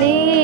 ದೇ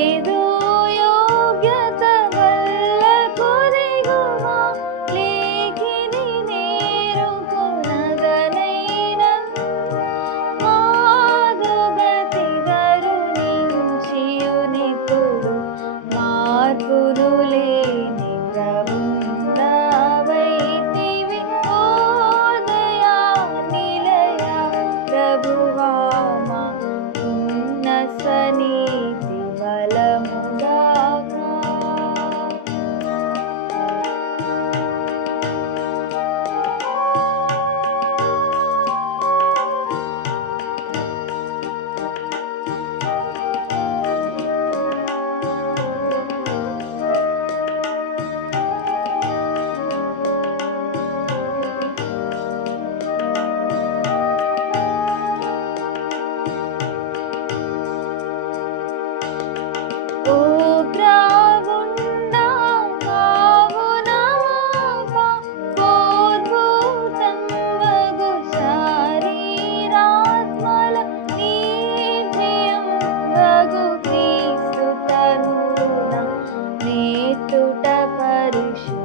टूटा परुष